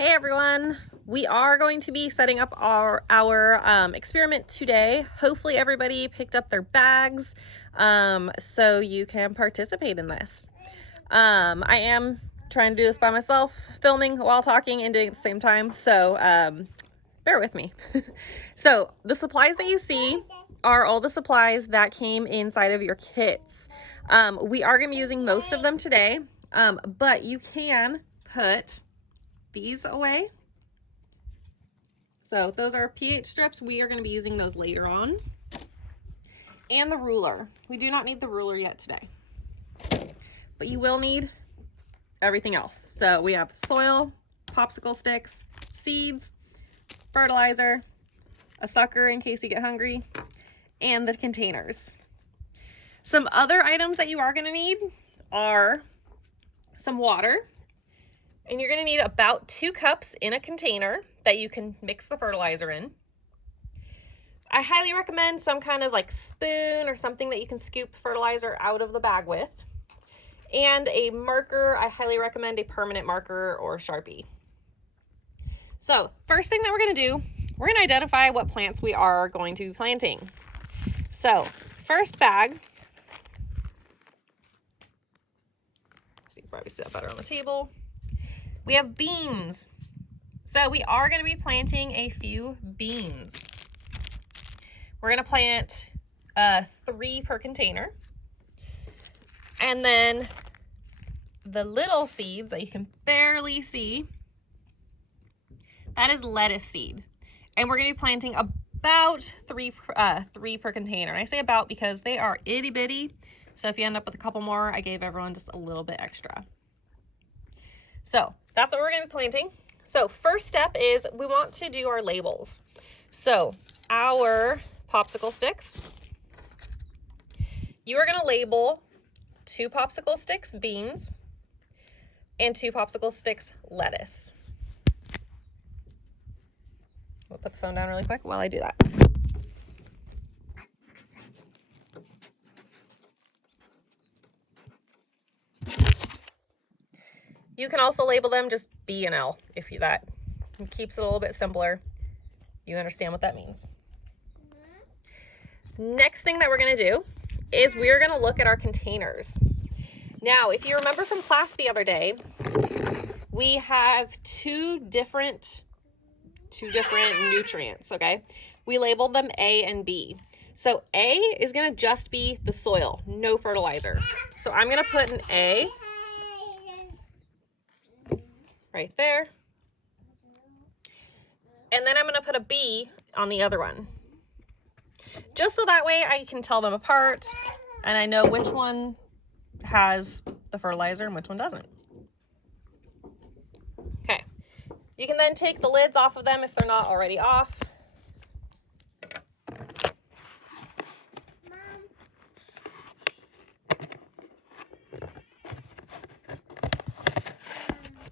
Hey everyone, we are going to be setting up our experiment today. Hopefully everybody picked up their bags so you can participate in this. I am trying to do this by myself, filming while talking and doing it at the same time, so bear with me. So the supplies that you see are all the supplies that came inside of your kits. We are going to be using most of them today, but you can put these away. So those are pH strips. We are going to be using those later on. And the ruler. We do not need the ruler yet today, but you will need everything else. So we have soil, popsicle sticks, seeds, fertilizer, a sucker in case you get hungry, and the containers. Some other items that you are going to need are some water. And you're going to need about 2 cups in a container that you can mix the fertilizer in. I highly recommend some kind of like spoon or something that you can scoop the fertilizer out of the bag with. And a marker. I highly recommend a permanent marker or Sharpie. So first thing that we're going to do, we're going to identify what plants we are going to be planting. So first bag, let's see if I can see that better on the table. We have beans. So we are going to be planting a few beans. We're going to plant 3 per container. And then the little seeds that you can barely see, that is lettuce seed. And we're going to be planting about 3 per container. And I say about because they are itty bitty. So if you end up with a couple more, I gave everyone just a little bit extra. So that's what we're going to be planting. So first step is we want to do our labels. So our popsicle sticks, you are going to label 2 popsicle sticks beans and 2 popsicle sticks lettuce. We'll put the phone down really quick while I do that. You can also label them just B and L if that keeps it a little bit simpler. You understand what that means. Next thing that we're going to do is we're going to look at our containers. Now, if you remember from class the other day, we have two different nutrients, okay? We labeled them A and B. So A is going to just be the soil, no fertilizer. So I'm going to put an A right there. And then I'm going to put a B on the other one. Just so that way I can tell them apart and I know which one has the fertilizer and which one doesn't. Okay. You can then take the lids off of them if they're not already off.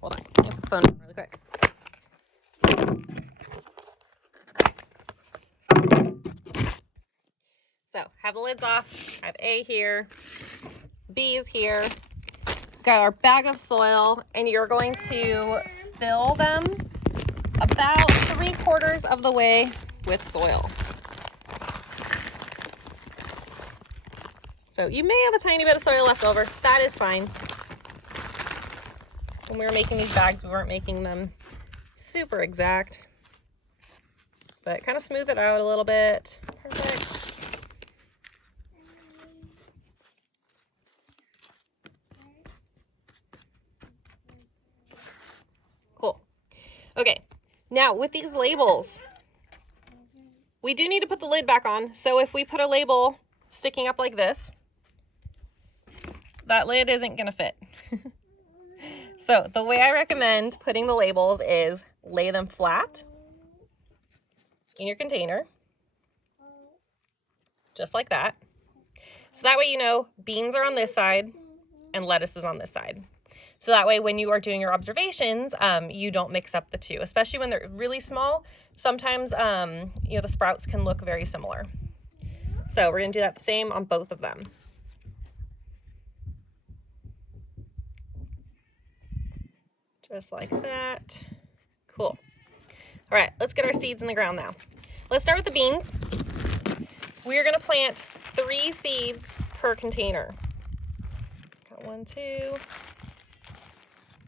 Hold on, let me put the phone down really quick. So have the lids off, have A here, B is here. Got our bag of soil, and you're going to fill them about 3/4 of the way with soil. So you may have a tiny bit of soil left over. That is fine. When we were making these bags, we weren't making them super exact, but kind of smooth it out a little bit. Perfect. Cool. Okay, now with these labels, we do need to put the lid back on. So if we put a label sticking up like this, that lid isn't going to fit. So the way I recommend putting the labels is lay them flat in your container, just like that. So that way you know beans are on this side and lettuce is on this side. So that way when you are doing your observations, you don't mix up the two, especially when they're really small. Sometimes, you know, the sprouts can look very similar. So we're going to do that the same on both of them. Just like that. Cool. All right, let's get our seeds in the ground now. Let's start with the beans. We're gonna plant 3 seeds per container. Got 1, 2,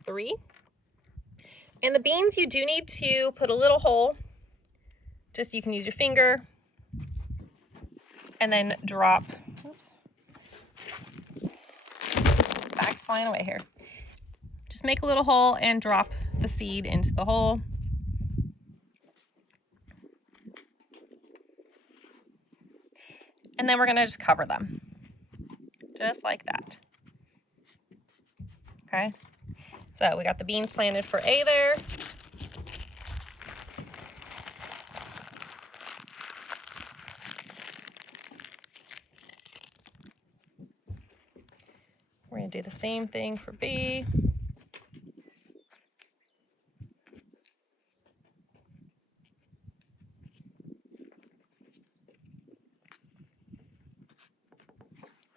3. And the beans, you do need to put a little hole. Just, you can use your finger and then drop, oops, bag's flying away here. Just make a little hole and drop the seed into the hole. And then we're gonna just cover them, just like that. Okay, so we got the beans planted for A there. We're gonna do the same thing for B.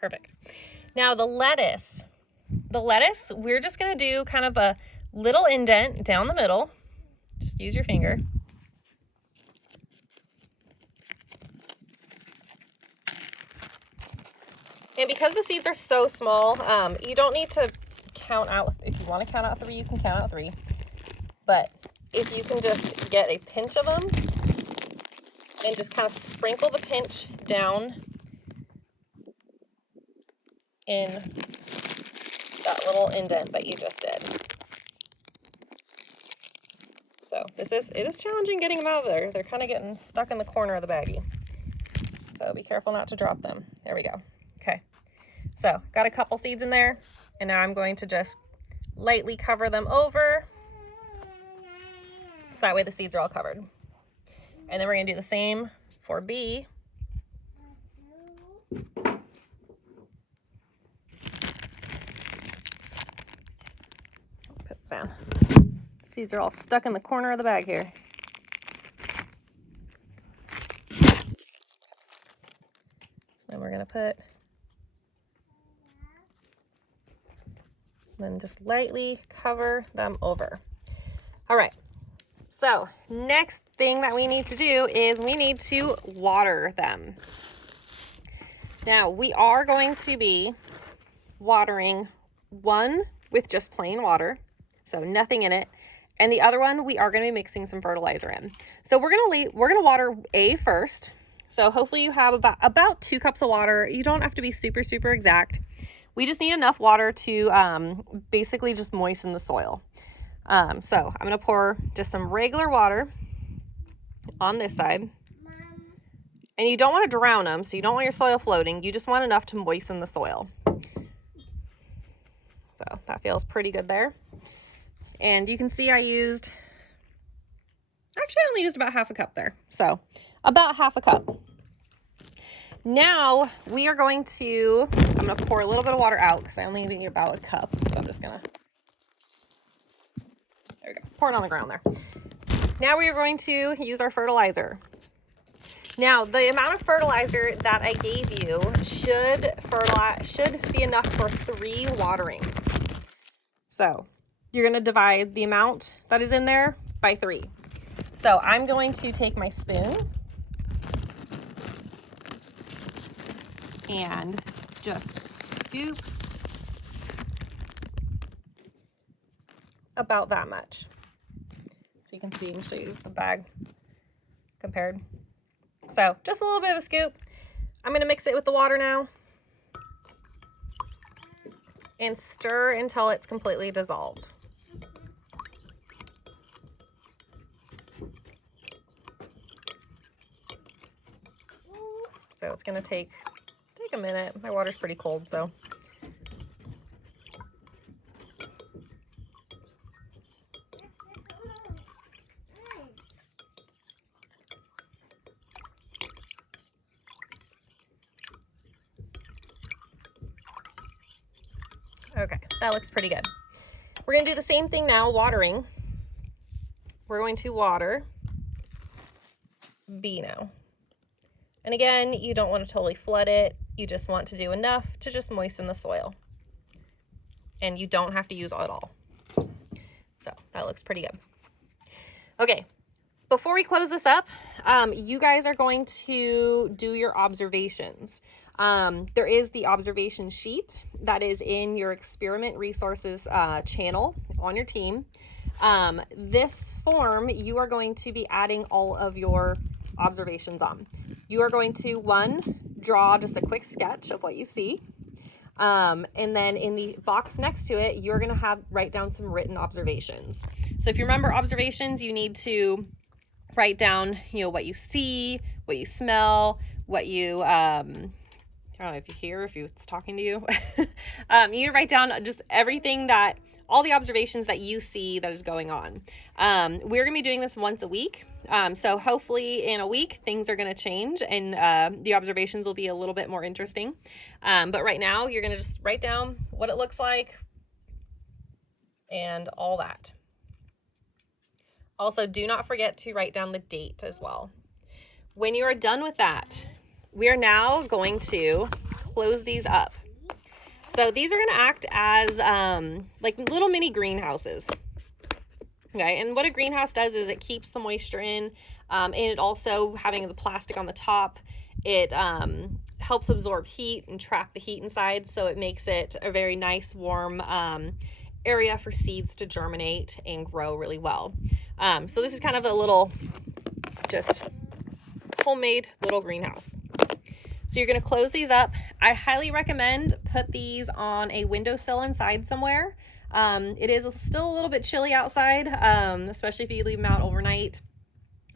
Perfect. Now the lettuce, we're just gonna do kind of a little indent down the middle. Just use your finger. And because the seeds are so small, you don't need to count out. If you want to count out 3, you can count out 3. But if you can just get a pinch of them and just kind of sprinkle the pinch down in that little indent that you just did. So it is challenging getting them out of there. They're kind of getting stuck in the corner of the baggie. So be careful not to drop them. There we go. Okay. So got a couple seeds in there, and now I'm going to just lightly cover them over. So that way the seeds are all covered. And then we're gonna do the same for B. Put this down. Seeds are all stuck in the corner of the bag here. So then we're gonna put, then just lightly cover them over. All right, so next thing that we need to do is we need to water them. Now we are going to be watering one with just plain water, so nothing in it, and the other one we are going to be mixing some fertilizer in. So we're going to water A first. So hopefully you have about 2 cups of water. You don't have to be super exact. We just need enough water to basically just moisten the soil. So I'm going to pour just some regular water on this side. And you don't want to drown them, so you don't want your soil floating. You just want enough to moisten the soil. So that feels pretty good there. And you can see I only used about half a cup there. So about half a cup. Now I'm going to pour a little bit of water out because I only need about a cup. So I'm just gonna, there we go, pour it on the ground there. Now we are going to use our fertilizer. Now the amount of fertilizer that I gave you should be enough for 3 waterings. So you're gonna divide the amount that is in there by 3. So I'm going to take my spoon and just scoop about that much. So you can see, I'll show you the bag compared. So just a little bit of a scoop. I'm going to mix it with the water now and stir until it's completely dissolved. So it's going to take a minute. My water's pretty cold, so. Okay, that looks pretty good. We're going to do the same thing now, watering. We're going to water B now. And again, you don't want to totally flood it. You just want to do enough to just moisten the soil. And you don't have to use it all. So that looks pretty good. Okay, before we close this up, you guys are going to do your observations. There is the observation sheet that is in your experiment resources channel on your team. This form, you are going to be adding all of your observations on. You are going to, one, draw just a quick sketch of what you see. And then in the box next to it, you're going to write down some written observations. So if you remember observations, you need to write down, what you see, what you smell, what you, I don't know if you hear, if it's talking to you. You need to write down just everything all the observations that you see that is going on. We're going to be doing this once a week. So hopefully in a week, things are going to change and the observations will be a little bit more interesting. But right now, you're going to just write down what it looks like and all that. Also, do not forget to write down the date as well. When you are done with that, we are now going to close these up. So these are going to act as like little mini greenhouses. Okay, and what a greenhouse does is it keeps the moisture in, and it also, having the plastic on the top, it helps absorb heat and trap the heat inside, so it makes it a very nice, warm area for seeds to germinate and grow really well. So this is kind of a little, just homemade little greenhouse. So you're going to close these up. I highly recommend put these on a windowsill inside somewhere. It is still a little bit chilly outside, especially if you leave them out overnight.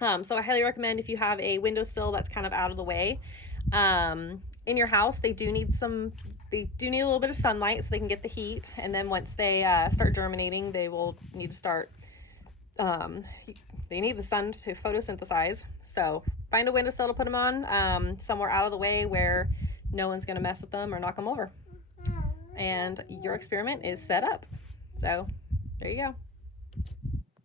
So I highly recommend, if you have a windowsill that's kind of out of the way in your house, they do need a little bit of sunlight so they can get the heat. And then once they start germinating, they will need to start, they need the sun to photosynthesize. So find a windowsill to put them on, somewhere out of the way where no one's going to mess with them or knock them over. And your experiment is set up. So there you go.